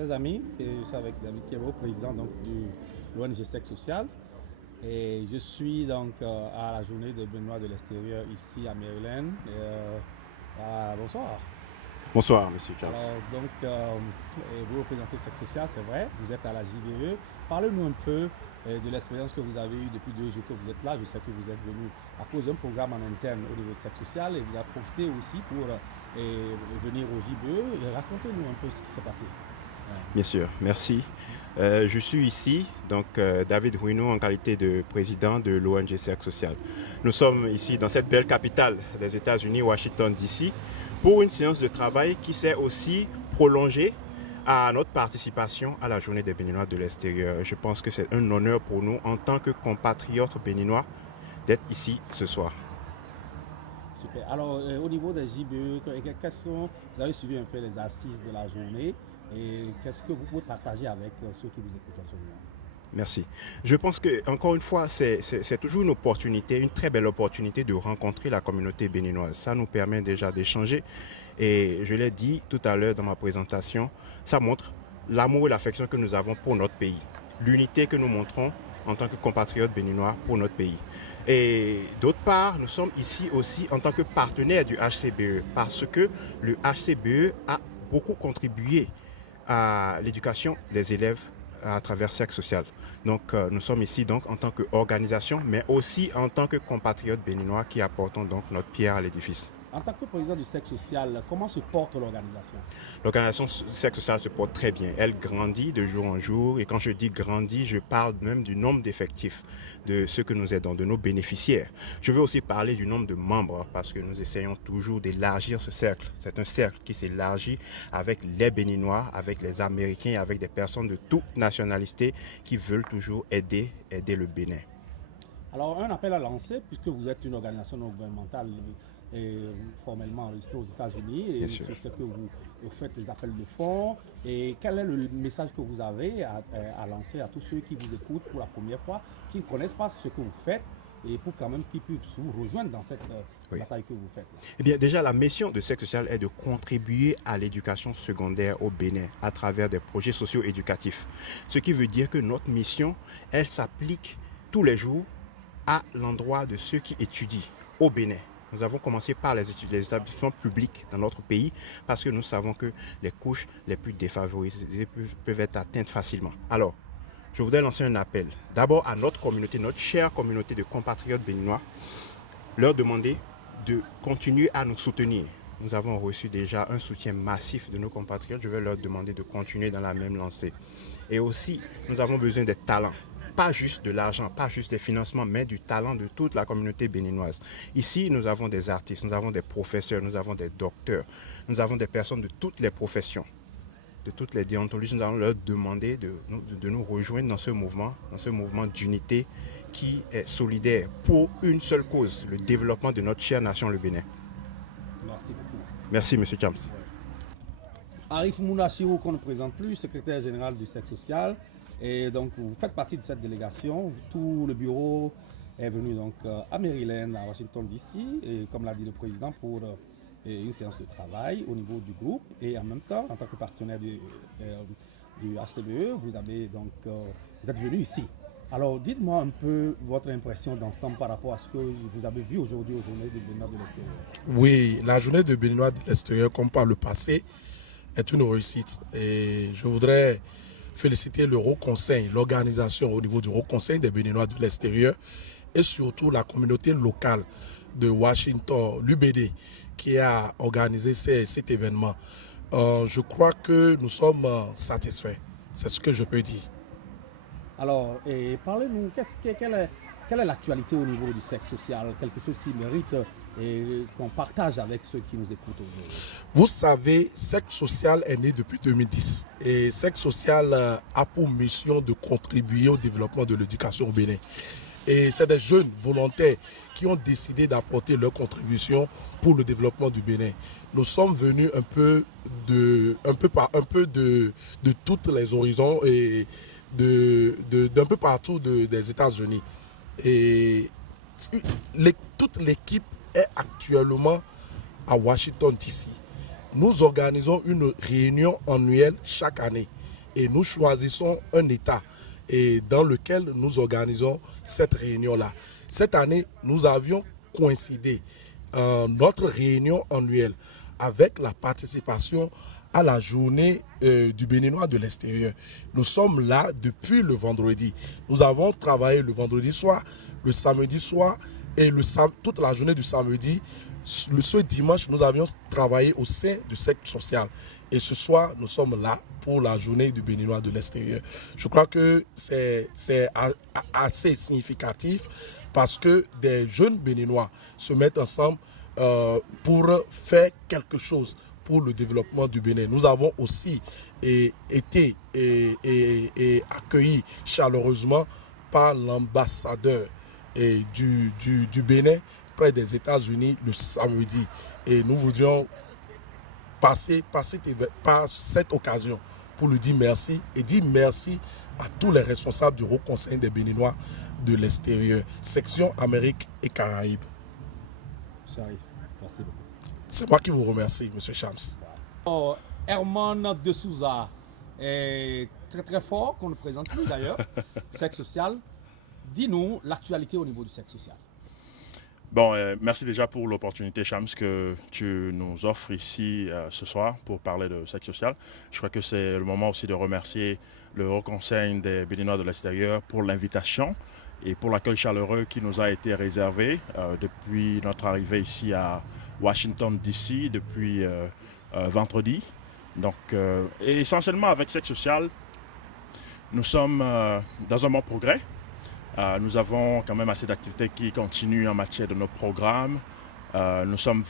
chers amis, je suis avec David Kebo, président donc, de l'ONG Sexe Social. Et je suis donc à la journée de Benoît de l'extérieur ici à Maryland. Bonsoir. Bonsoir, Monsieur Charles. Alors, donc, vous représentez Sexe Social, c'est vrai, vous êtes à la JVE. Parlez-nous un peu de l'expérience que vous avez eue depuis 2 jours que vous êtes là. Je sais que vous êtes venu à cause d'un programme en interne au niveau de Sexe Social et vous avez profité aussi pour venir au JVE. Racontez-nous un peu ce qui s'est passé. Bien sûr, merci. Je suis ici, donc David Ruino, en qualité de président de l'ONG Sexe Social. Nous sommes ici dans cette belle capitale des États-Unis, Washington, D.C., pour une séance de travail qui s'est aussi prolongée à notre participation à la journée des Béninois de l'extérieur. Je pense que c'est un honneur pour nous, en tant que compatriotes béninois, d'être ici ce soir. Super. Alors, au niveau des JBE, vous avez suivi un peu les assises de la journée et qu'est-ce que vous pouvez partager avec ceux qui vous écoutent en ce moment? Merci. Je pense que, encore une fois, c'est toujours une opportunité, une très belle opportunité de rencontrer la communauté béninoise. Ça nous permet déjà d'échanger. Et je l'ai dit tout à l'heure dans ma présentation, ça montre l'amour et l'affection que nous avons pour notre pays. L'unité que nous montrons en tant que compatriotes béninois pour notre pays. Et d'autre part, nous sommes ici aussi en tant que partenaires du HCBE parce que le HCBE a beaucoup contribué à l'éducation des élèves à travers Sexe Social. Donc nous sommes ici donc en tant qu'organisation, mais aussi en tant que compatriotes béninois qui apportons donc notre pierre à l'édifice. En tant que président du Sexe Social, comment se porte l'organisation? L'organisation Sexe Social se porte très bien. Elle grandit de jour en jour. Et quand je dis grandit, je parle même du nombre d'effectifs, de ceux que nous aidons, de nos bénéficiaires. Je veux aussi parler du nombre de membres parce que nous essayons toujours d'élargir ce cercle. C'est un cercle qui s'élargit avec les Béninois, avec les Américains, avec des personnes de toute nationalité qui veulent toujours aider le Bénin. Alors, un appel à lancer, puisque vous êtes une organisation non gouvernementale formellement enregistrée aux États-Unis, et c'est ce que vous faites des appels de fonds. Et quel est le message que vous avez à lancer à tous ceux qui vous écoutent pour la première fois, qui ne connaissent pas ce que vous faites, et pour quand même qu'ils puissent vous rejoindre dans cette bataille que vous faites? Eh bien, déjà, la mission de Sexe Social est de contribuer à l'éducation secondaire au Bénin à travers des projets socio-éducatifs. Ce qui veut dire que notre mission, elle s'applique tous les jours à l'endroit de ceux qui étudient au Bénin. Nous avons commencé par les établissements publics dans notre pays parce que nous savons que les couches les plus défavorisées peuvent être atteintes facilement. Alors, je voudrais lancer un appel. D'abord à notre communauté, notre chère communauté de compatriotes béninois, leur demander de continuer à nous soutenir. Nous avons reçu déjà un soutien massif de nos compatriotes. Je vais leur demander de continuer dans la même lancée. Et aussi, nous avons besoin des talents. Pas juste de l'argent, pas juste des financements, mais du talent de toute la communauté béninoise. Ici, nous avons des artistes, nous avons des professeurs, nous avons des docteurs, nous avons des personnes de toutes les professions, de toutes les déontologies. Nous allons leur demander de nous rejoindre dans ce mouvement d'unité qui est solidaire pour une seule cause, le développement de notre chère nation, le Bénin. Merci beaucoup. Merci, M. Chams. Arif Mounachirou, qu'on ne présente plus, secrétaire général du Sexe Social. Et donc, vous faites partie de cette délégation. Tout le bureau est venu donc à Maryland, à Washington, D.C., et comme l'a dit le président, pour une séance de travail au niveau du groupe. Et en même temps, en tant que partenaire du HCBE, vous êtes venu ici. Alors, dites-moi un peu votre impression d'ensemble par rapport à ce que vous avez vu aujourd'hui aux Journées de Béninois de l'extérieur. Oui, la Journée de Béninois de l'extérieur, comme par le passé, est une réussite. Et je voudrais féliciter le Haut Conseil, l'organisation au niveau du Haut Conseil des Béninois de l'extérieur et surtout la communauté locale de Washington, l'UBD, qui a organisé cet événement. Je crois que nous sommes satisfaits. C'est ce que je peux dire. Alors, parlez-nous, quelle est l'actualité au niveau du Sexe Social? Quelque chose qui mérite qu'on partage avec ceux qui nous écoutent aujourd'hui. Vous savez, Sexe Social est né depuis 2010 et Sexe Social a pour mission de contribuer au développement de l'éducation au Bénin. Et c'est des jeunes volontaires qui ont décidé d'apporter leur contribution pour le développement du Bénin. Nous sommes venus un peu de toutes les horizons et d'un peu partout des États-Unis. Et toute l'équipe est actuellement à Washington, D.C. nous organisons une réunion annuelle chaque année et nous choisissons un État et dans lequel nous organisons cette réunion-là. Cette année, nous avions coïncidé notre réunion annuelle avec la participation à la journée du Béninois de l'extérieur. Nous sommes là depuis le vendredi. Nous avons travaillé le vendredi soir, le samedi soir et toute la journée du samedi. Ce dimanche, nous avions travaillé au sein du secteur social. Et ce soir, nous sommes là pour la journée du Béninois de l'extérieur. Je crois que c'est assez significatif parce que des jeunes Béninois se mettent ensemble pour faire quelque chose pour le développement du Bénin. Nous avons aussi été accueillis chaleureusement par l'ambassadeur du Bénin près des États-Unis le samedi. Et nous voudrions passer par cette occasion pour lui dire merci et dire merci à tous les responsables du Haut Conseil des Béninois de l'extérieur, section Amérique et Caraïbes. Merci beaucoup. C'est moi qui vous remercie, M. Chams. Herman de Souza est très très fort, qu'on ne présente plus d'ailleurs, sexe social. Dis-nous l'actualité au niveau du sexe social. Bon, merci déjà pour l'opportunité, Chams, que tu nous offres ici ce soir pour parler de sexe social. Je crois que c'est le moment aussi de remercier le Haut Conseil des Béninois de l'extérieur pour l'invitation et pour l'accueil chaleureux qui nous a été réservé depuis notre arrivée ici à Washington, D.C. depuis vendredi. Donc, et essentiellement avec sexe social, nous sommes dans un bon progrès. Nous avons quand même assez d'activités qui continuent en matière de nos programmes. Nous sommes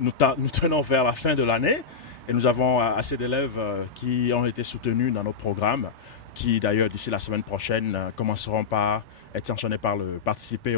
nous tenons vers la fin de l'année et nous avons assez d'élèves qui ont été soutenus dans nos programmes, qui d'ailleurs d'ici la semaine prochaine commenceront par être sanctionnés par participer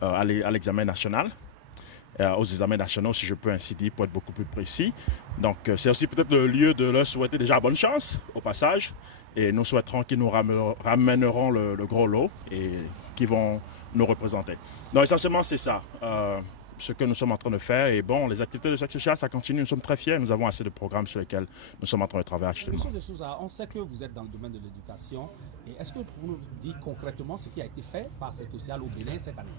à l'examen national. Aux examens nationaux, si je peux ainsi dire, pour être beaucoup plus précis. Donc, c'est aussi peut-être le lieu de leur souhaiter déjà bonne chance au passage. Et nous souhaiterons qu'ils nous ramèneront le gros lot et qui vont nous représenter. Donc, essentiellement, c'est ça, ce que nous sommes en train de faire. Et bon, les activités de sexe social, ça continue. Nous sommes très fiers. Nous avons assez de programmes sur lesquels nous sommes en train de travailler actuellement. Monsieur de Souza, on sait que vous êtes dans le domaine de l'éducation. Et est-ce que vous nous dites concrètement ce qui a été fait par sexe social au Bénin cette année?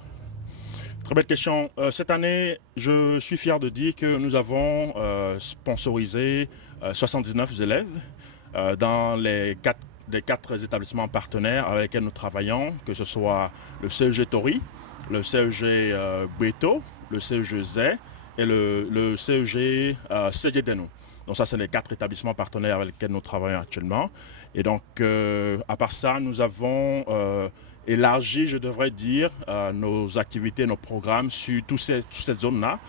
Très belle question. Cette année, je suis fier de dire que nous avons sponsorisé 79 élèves dans les quatre établissements partenaires avec lesquels nous travaillons, que ce soit le CEG Tori, le CEG Beto, le CEG Zé et le CEG Sedjedeno. Donc ça, c'est les 4 établissements partenaires avec lesquels nous travaillons actuellement. Et donc, à part ça, nous avons élargi, je devrais dire, nos activités, nos programmes sur toutes ces zones-là,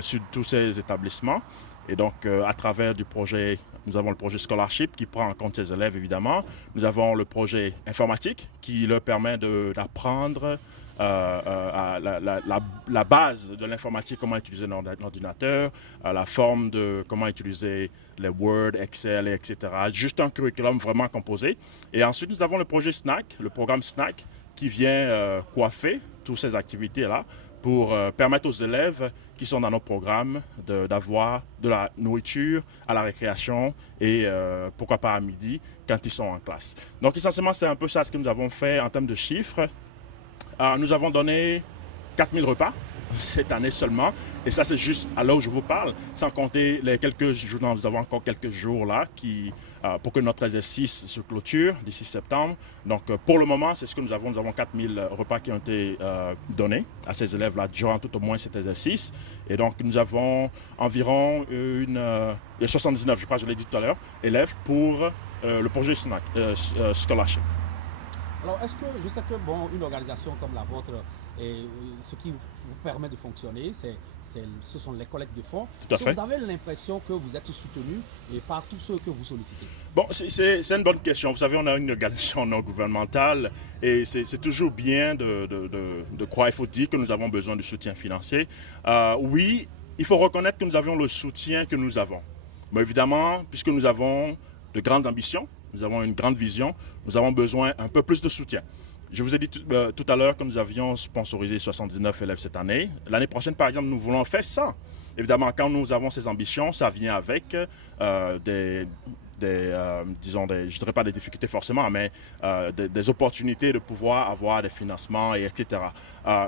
sur tous ces établissements. Et donc, à travers du projet, nous avons le projet Scholarship qui prend en compte ces élèves, évidemment. Nous avons le projet informatique qui leur permet d'apprendre la base de l'informatique, comment utiliser l'ordinateur, la forme de comment utiliser les Word, Excel, etc. Juste un curriculum vraiment composé. Et ensuite, nous avons le projet SNAC, le programme SNAC, qui vient coiffer toutes ces activités-là pour permettre aux élèves qui sont dans nos programmes d'avoir de la nourriture à la récréation et pourquoi pas à midi quand ils sont en classe. Donc essentiellement, c'est un peu ça ce que nous avons fait en termes de chiffres. Nous avons donné 4000 repas cette année seulement. Et ça, c'est juste à l'heure où je vous parle, sans compter les quelques jours. Nous avons encore quelques jours là pour que notre exercice se clôture d'ici septembre. Donc, pour le moment, c'est ce que nous avons. Nous avons 4000 repas qui ont été donnés à ces élèves-là durant tout au moins cet exercice. Et donc, nous avons environ 79, je crois, je l'ai dit tout à l'heure, élèves pour le projet Scholarship. Alors, est-ce que, je sais que une organisation comme la vôtre, ce qui vous permet de fonctionner, ce sont les collectes de fonds. Tout à fait. Vous avez l'impression que vous êtes soutenu par tous ceux que vous sollicitez? Bon, c'est une bonne question. Vous savez, on a une organisation non gouvernementale et c'est toujours bien de croire, il faut dire que nous avons besoin de soutien financier. Oui, il faut reconnaître que nous avons le soutien que nous avons. Mais évidemment, puisque nous avons de grandes ambitions, nous avons une grande vision, nous avons besoin un peu plus de soutien. Je vous ai dit tout à l'heure que nous avions sponsorisé 79 élèves cette année. L'année prochaine, par exemple, nous voulons faire 100. Évidemment, quand nous avons ces ambitions, ça vient avec disons, je ne dirais pas des difficultés forcément, mais des opportunités de pouvoir avoir des financements, et etc.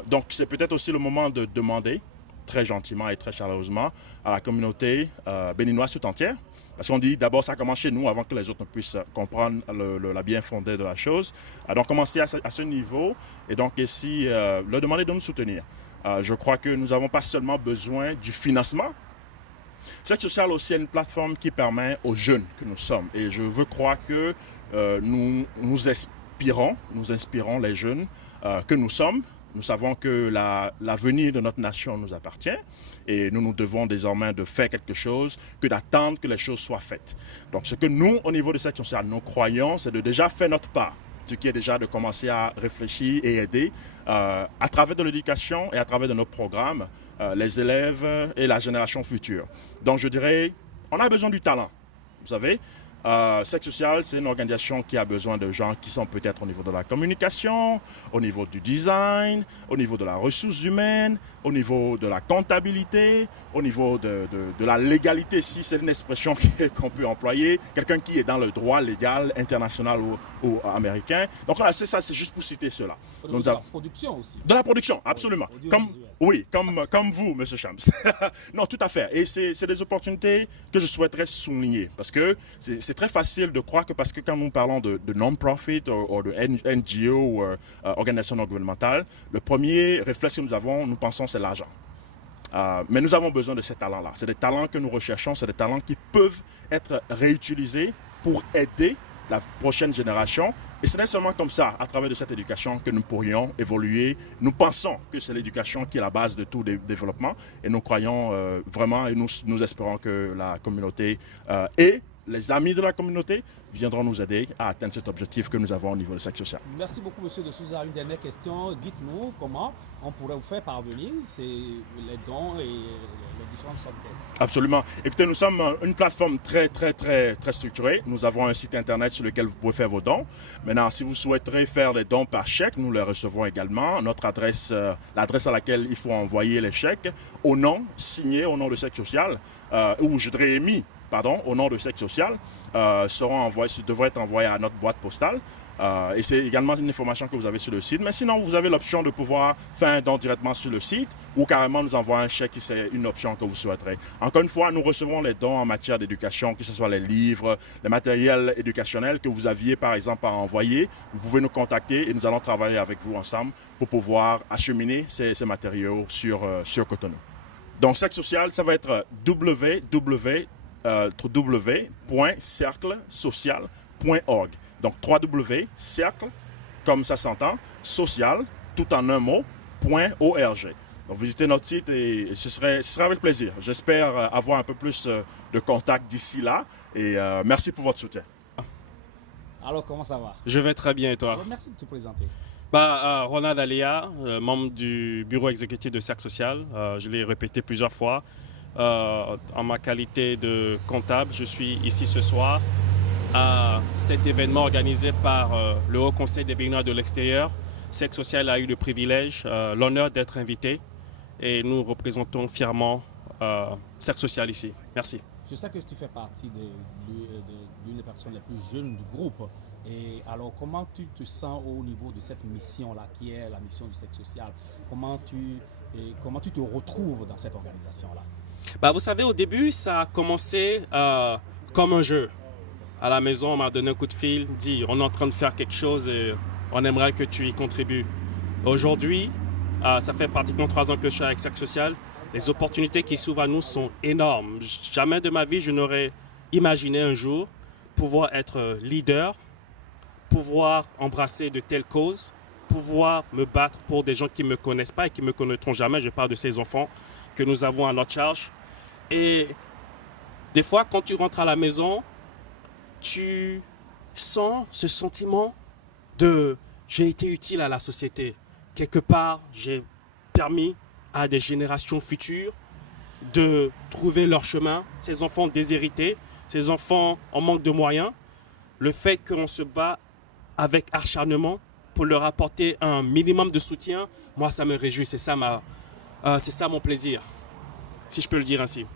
Donc, c'est peut-être aussi le moment de demander, très gentiment et très chaleureusement, à la communauté béninoise tout entière. Parce qu'on dit d'abord, ça commence chez nous avant que les autres ne puissent comprendre la bien fondée de la chose. Donc, commencer à ce niveau et donc ici, leur demander de nous soutenir. Je crois que nous n'avons pas seulement besoin du financement. Sexe Social aussi est une plateforme qui permet aux jeunes que nous sommes. Et je veux croire que nous inspirons les jeunes que nous sommes. Nous savons que l'avenir de notre nation nous appartient et nous devons désormais de faire quelque chose que d'attendre que les choses soient faites. Donc ce que nous, au niveau de Sexe Social, nous croyons, c'est de déjà faire notre part. Ce qui est déjà de commencer à réfléchir et aider à travers de l'éducation et à travers de nos programmes, les élèves et la génération future. Donc je dirais, on a besoin du talent, vous savez. Sexe Social, c'est une organisation qui a besoin de gens qui sont peut-être au niveau de la communication, au niveau du design, au niveau de la ressource humaine, au niveau de la comptabilité, au niveau de la légalité, si c'est une expression qu'on peut employer, quelqu'un qui est dans le droit légal international ou américain. Donc voilà, c'est ça, c'est juste pour citer cela. Donc, de la production aussi. De la production, absolument. Comme vous, M. Shams. Non, tout à fait. Et c'est des opportunités que je souhaiterais souligner parce que c'est très facile de croire que parce que quand nous parlons de non-profit ou de NGO ou organisation non gouvernementale, le premier réflexe que nous avons, nous pensons, c'est l'argent. Mais nous avons besoin de ces talents-là. C'est des talents que nous recherchons, c'est des talents qui peuvent être réutilisés pour aider la prochaine génération. Et ce n'est seulement comme ça, à travers de cette éducation, que nous pourrions évoluer. Nous pensons que c'est l'éducation qui est la base de tout développement. Et nous croyons vraiment et nous espérons que la communauté et les amis de la communauté viendront nous aider à atteindre cet objectif que nous avons au niveau de Sexe Social. Merci beaucoup, M. De Souza. Une dernière question. Dites-nous comment on pourrait vous faire parvenir les dons et les différentes sommes. Absolument. Écoutez, nous sommes une plateforme très structurée. Nous avons un site internet sur lequel vous pouvez faire vos dons. Maintenant, si vous souhaiterez faire des dons par chèque, nous les recevons également. Notre adresse, l'adresse à laquelle il faut envoyer les chèques, signé au nom de Sexe Social, ou je dirais émis, au nom de Sexe Social, devraient être envoyés à notre boîte postale. Et c'est également une information que vous avez sur le site. Mais sinon, vous avez l'option de pouvoir faire un don directement sur le site ou carrément nous envoyer un chèque si c'est une option que vous souhaiterez. Encore une fois, nous recevons les dons en matière d'éducation, que ce soit les livres, le matériel éducationnel que vous aviez par exemple à envoyer. Vous pouvez nous contacter et nous allons travailler avec vous ensemble pour pouvoir acheminer ces matériaux sur Cotonou. Donc, Sexe Social, ça va être www.cerclesocial.org. Donc, www.cercle, comme ça s'entend, social, tout en un mot, .org. Donc, visitez notre site et ce serait avec plaisir. J'espère avoir un peu plus de contacts d'ici là et merci pour votre soutien. Alors, comment ça va? Je vais très bien et toi? Merci de te présenter. Ronald Aléa, membre du bureau exécutif de Sexe Social. Je l'ai répété plusieurs fois. En ma qualité de comptable, je suis ici ce soir à cet événement organisé par le Haut Conseil des Béninois de l'extérieur. Sexe Social a eu le privilège, l'honneur d'être invité et nous représentons fièrement Sexe Social ici. Merci. Je sais que tu fais partie d'une des personnes les plus jeunes du groupe. Et alors, comment tu te sens au niveau de cette mission-là, qui est la mission du Sexe Social? Comment tu te retrouves dans cette organisation-là? Vous savez, au début, ça a commencé comme un jeu. À la maison, on m'a donné un coup de fil, dit on est en train de faire quelque chose et on aimerait que tu y contribues. Aujourd'hui, ça fait pratiquement 3 ans que je suis avec Sexe Social. Les opportunités qui s'ouvrent à nous sont énormes. Jamais de ma vie, je n'aurais imaginé un jour pouvoir être leader, pouvoir embrasser de telles causes, pouvoir me battre pour des gens qui ne me connaissent pas et qui ne me connaîtront jamais. Je parle de ces enfants que nous avons à notre charge. Et des fois, quand tu rentres à la maison, tu sens ce sentiment de « j'ai été utile à la société ». Quelque part, j'ai permis à des générations futures de trouver leur chemin. Ces enfants déshérités, ces enfants en manque de moyens, le fait qu'on se bat avec acharnement pour leur apporter un minimum de soutien, moi ça me réjouit, c'est ça mon plaisir. si je peux le dire ainsi.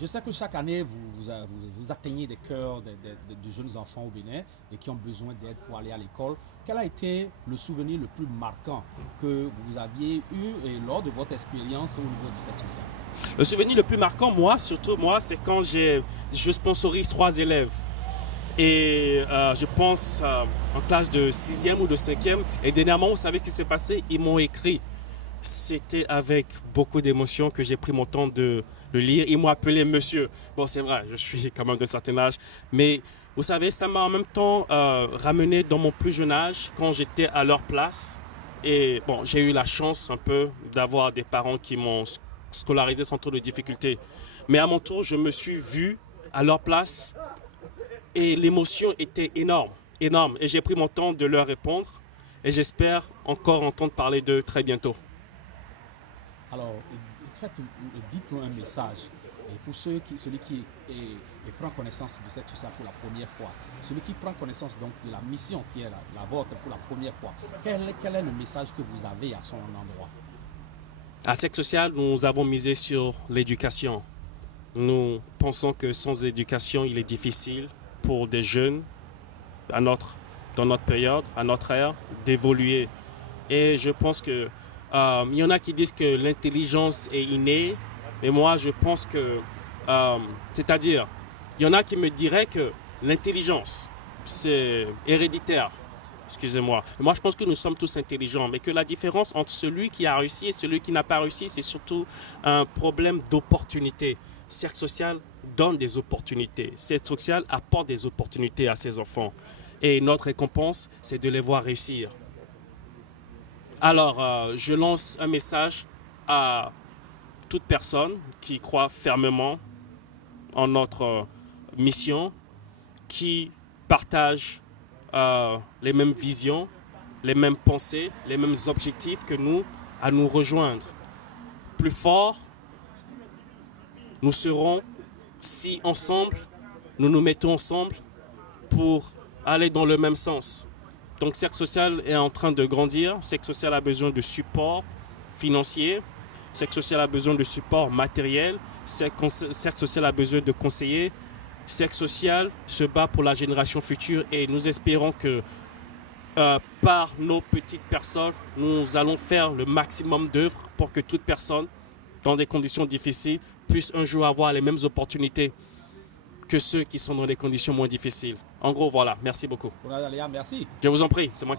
Je sais que chaque année, vous atteignez des cœurs de jeunes enfants au Bénin et qui ont besoin d'aide pour aller à l'école. Quel a été le souvenir le plus marquant que vous aviez eu lors de votre expérience au niveau du sexe social? Le souvenir le plus marquant, surtout moi, c'est quand je sponsorise 3 élèves. Et je pense en classe de 6e ou de 5e. Et dernièrement, vous savez ce qui s'est passé? Ils m'ont écrit. C'était avec beaucoup d'émotion que j'ai pris mon temps de le lire. Ils m'ont appelé monsieur. Bon, c'est vrai, je suis quand même d'un certain âge. Mais vous savez, ça m'a en même temps ramené dans mon plus jeune âge, quand j'étais à leur place. Et bon, j'ai eu la chance un peu d'avoir des parents qui m'ont scolarisé sans trop de difficultés. Mais à mon tour, je me suis vu à leur place et l'émotion était énorme, énorme. Et j'ai pris mon temps de leur répondre et j'espère encore entendre parler d'eux très bientôt. Alors, dites-nous un message. Et pour celui qui prend connaissance du sexe social pour la première fois, celui qui prend connaissance donc de la mission qui est la vôtre pour la première fois, quel est le message que vous avez à son endroit? À Sexe Social, nous avons misé sur l'éducation. Nous pensons que sans éducation, il est difficile pour des jeunes dans notre période, à notre ère, d'évoluer. Et je pense que il y en a qui disent que l'intelligence est innée, mais moi je pense que, c'est-à-dire, il y en a qui me diraient que l'intelligence, c'est héréditaire. Excusez-moi. Moi, je pense que nous sommes tous intelligents, mais que la différence entre celui qui a réussi et celui qui n'a pas réussi, c'est surtout un problème d'opportunité. Cercle Social donne des opportunités. Cercle Social apporte des opportunités à ses enfants. Et notre récompense, c'est de les voir réussir. Alors, je lance un message à toute personne qui croit fermement en notre mission, qui partage les mêmes visions, les mêmes pensées, les mêmes objectifs que nous, à nous rejoindre. Plus fort, nous serons si ensemble, nous nous mettons ensemble pour aller dans le même sens. Donc, Cercle Social est en train de grandir. Cercle Social a besoin de support financier. Cercle Social a besoin de support matériel. Cercle Social a besoin de conseillers. Cercle Social se bat pour la génération future et nous espérons que par nos petites personnes, nous allons faire le maximum d'œuvres pour que toute personne, dans des conditions difficiles, puisse un jour avoir les mêmes opportunités que ceux qui sont dans des conditions moins difficiles. En gros, voilà. Merci beaucoup. Merci. Je vous en prie. C'est moi